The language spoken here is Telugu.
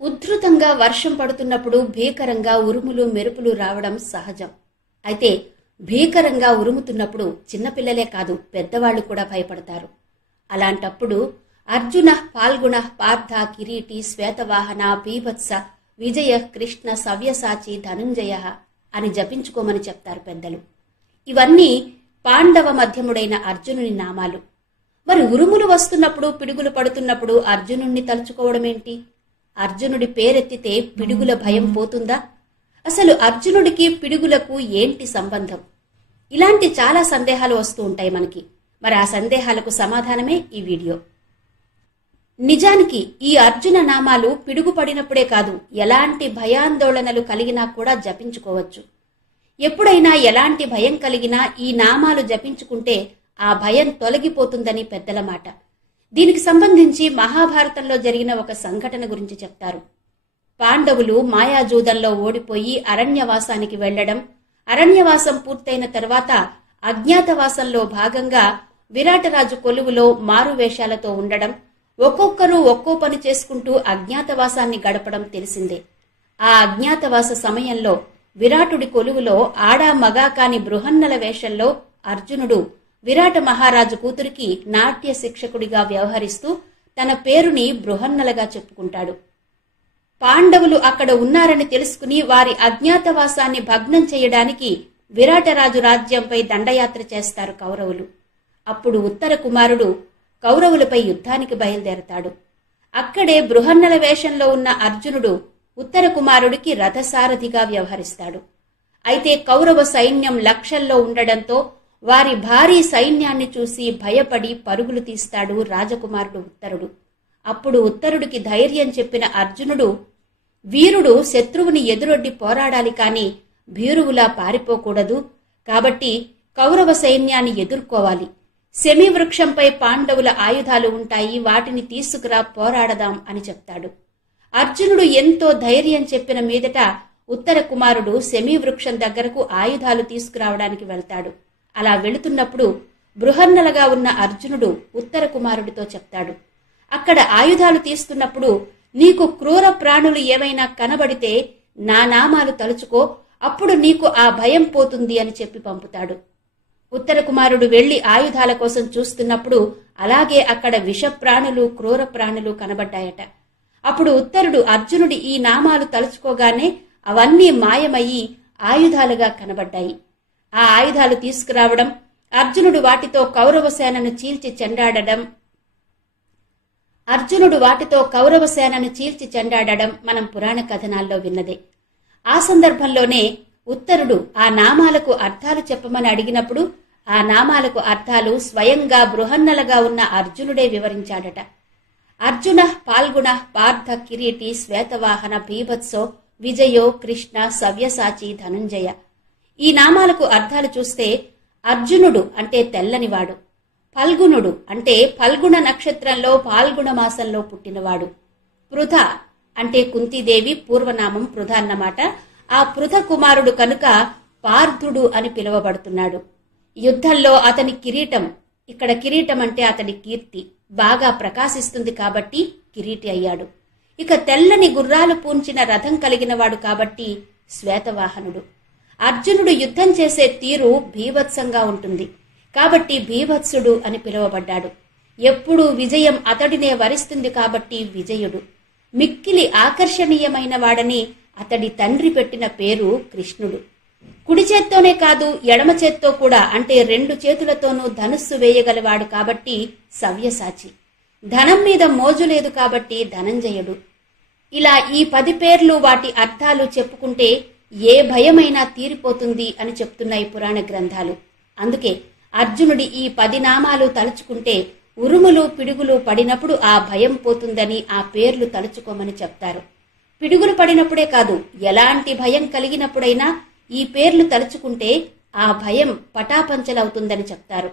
ఉధృతంగా వర్షం పడుతున్నప్పుడు భీకరంగా ఉరుములు మెరుపులు రావడం సహజం. అయితే భీకరంగా ఉరుముతున్నప్పుడు చిన్నపిల్లలే కాదు పెద్దవాళ్లు కూడా భయపడతారు. అలాంటప్పుడు అర్జున పాల్గుణ పార్థ కిరీటి శ్వేతవాహన బీభత్స విజయ కృష్ణ సవ్యసాచి ధనుంజయ అని జపించుకోమని చెప్తారు పెద్దలు. ఇవన్నీ పాండవ మధ్యముడైన అర్జునుని నామాలు. మరి ఉరుములు వస్తున్నప్పుడు పిడుగులు పడుతున్నప్పుడు అర్జునుణ్ణి తలుచుకోవడమేంటి? అర్జునుడి పేరెత్తితే పిడుగుల భయం పోతుందా? అసలు అర్జునుడికి పిడుగులకు ఏంటి సంబంధం? ఇలాంటి చాలా సందేహాలు వస్తూ ఉంటాయి మనకి. మరి ఆ సందేహాలకు సమాధానమే ఈ వీడియో. నిజానికి ఈ అర్జున నామాలు పిడుగు పడినప్పుడే కాదు, ఎలాంటి భయాందోళనలు కలిగినా కూడా జపించుకోవచ్చు. ఎప్పుడైనా ఎలాంటి భయం కలిగినా ఈ నామాలు జపించుకుంటే ఆ భయం తొలగిపోతుందని పెద్దల మాట. దీనికి సంబంధించి మహాభారతంలో జరిగిన ఒక సంఘటన గురించి చెప్తారు. పాండవులు మాయాజూదంలో ఓడిపోయి అరణ్యవాసానికి వెళ్లడం, అరణ్యవాసం పూర్తయిన తర్వాత అజ్ఞాతవాసంలో భాగంగా విరాటరాజు కొలువులో మారువేషాలతో ఉండడం, ఒక్కొక్కరు ఒక్కో పని చేసుకుంటూ అజ్ఞాతవాసాన్ని గడపడం తెలిసిందే. ఆ అజ్ఞాతవాస సమయంలో విరాటుడి కొలువులో ఆడా మగా కాని బృహన్నల వేషంలో అర్జునుడు విరాట మహారాజు కూతురికి నాట్య శిక్షకుడిగా వ్యవహరిస్తూ తన పేరుని బృహన్నలగా చెప్పుకుంటాడు. పాండవులు అక్కడ ఉన్నారని తెలుసుకుని వారి అజ్ఞాతవాసాన్ని భగ్నం చేయడానికి విరాటరాజు రాజ్యంపై దండయాత్ర చేస్తారు కౌరవులు. అప్పుడు ఉత్తర కుమారుడు కౌరవులపై యుద్ధానికి బయలుదేరతాడు. అక్కడే బృహన్నల వేషంలో ఉన్న అర్జునుడు ఉత్తర కుమారుడికి రథసారథిగా వ్యవహరిస్తాడు. అయితే కౌరవ సైన్యం లక్షల్లో ఉండడంతో వారి భారీ సైన్యాన్ని చూసి భయపడి పరుగులు తీస్తాడు రాజకుమారుడు ఉత్తరుడు. అప్పుడు ఉత్తరుడికి ధైర్యం చెప్పిన అర్జునుడు, వీరుడు శత్రువుని ఎదురొడ్డి పోరాడాలి కాని భీరువులా పారిపోకూడదు, కాబట్టి కౌరవ సైన్యాన్ని ఎదుర్కోవాలి. శమీవృక్షంపై పాండవుల ఆయుధాలు ఉంటాయి, వాటిని తీసుకురా పోరాడదాం అని చెప్తాడు. అర్జునుడు ఎంతో ధైర్యం చెప్పిన మీదట ఉత్తర కుమారుడు శమీవృక్షం దగ్గరకు ఆయుధాలు తీసుకురావడానికి వెళ్తాడు. అలా వెళుతున్నప్పుడు బృహన్నలగా ఉన్న అర్జునుడు ఉత్తర కుమారుడితో చెప్తాడు, అక్కడ ఆయుధాలు తీస్తున్నప్పుడు నీకు క్రూర ప్రాణులు ఏవైనా కనబడితే నా నామాలు తలుచుకో, అప్పుడు నీకు ఆ భయం పోతుంది అని చెప్పి పంపుతాడు. ఉత్తర కుమారుడు వెళ్లి ఆయుధాల కోసం చూస్తున్నప్పుడు అలాగే అక్కడ విష ప్రాణులు క్రూర ప్రాణులు కనబడ్డాయట. అప్పుడు ఉత్తరుడు అర్జునుడి ఈ నామాలు తలుచుకోగానే అవన్నీ మాయమయ్యి ఆయుధాలుగా కనబడ్డాయి. ఆ ఆయుధాలు తీసుకురావడం, అర్జునుడు వాటితో కౌరవ సేనను చీల్చి చెండాడడం మనం పురాణ కథనాల్లో విన్నదే. ఆ సందర్భంలోనే ఉత్తరుడు ఆ నామాలకు అర్థాలు చెప్పమని అడిగినప్పుడు ఆ నామాలకు అర్థాలు స్వయంగా బృహన్నలగా ఉన్న అర్జునుడే వివరించాడట. అర్జున పాల్గుణ పార్థ కిరీటి శ్వేతవాహన బీభత్సో విజయో కృష్ణ సవ్యసాచి ధనుంజయ. ఈ నామాలకు అర్థాలు చూస్తే అర్జునుడు అంటే తెల్లనివాడు, ఫల్గుణుడు అంటే ఫల్గుణ నక్షత్రంలో పాల్గుణ మాసంలో పుట్టినవాడు, పృథ అంటే కుంతీదేవి పూర్వనామం పృథ అన్నమాట. ఆ పృథ కుమారుడు కనుక పార్థుడు అని పిలువబడుతున్నాడు. యుద్ధంలో అతని కిరీటం, ఇక్కడ కిరీటం అంటే అతడి కీర్తి బాగా ప్రకాశిస్తుంది కాబట్టి కిరీటి అయ్యాడు. ఇక తెల్లని గుర్రాలు పూంచిన రథం కలిగినవాడు కాబట్టి శ్వేతవాహనుడు. అర్జునుడు యుద్ధం చేసే తీరు భీభత్సంగా ఉంటుంది కాబట్టి భీభత్సుడు అని పిలువబడ్డాడు. ఎప్పుడూ విజయం అతడినే వరిస్తుంది కాబట్టి విజయుడు. మిక్కిలి ఆకర్షణీయమైన వాడని అతడి తండ్రి పెట్టిన పేరు కృష్ణుడు. కుడి చేత్తోనే కాదు ఎడమ చేత్తో కూడా అంటే 2 చేతులతోనూ ధనుస్సు వేయగలవాడు కాబట్టి సవ్యసాచి. ధనం మీద మోజు లేదు కాబట్టి ధనంజయుడు. ఇలా ఈ 10 పేర్లు వాటి అర్థాలు చెప్పుకుంటే ఏ భయమైనా తీరిపోతుంది అని చెప్తున్నాయి పురాణ గ్రంథాలు. అందుకే అర్జునుడి ఈ 10 నామాలు తలుచుకుంటే ఉరుములు పిడుగులు పడినప్పుడు ఆ భయం పోతుందని ఆ పేర్లు తలుచుకోమని చెప్తారు. పిడుగులు పడినప్పుడే కాదు, ఎలాంటి భయం కలిగినప్పుడైనా ఈ పేర్లు తలుచుకుంటే ఆ భయం పటాపంచలవుతుందని చెప్తారు.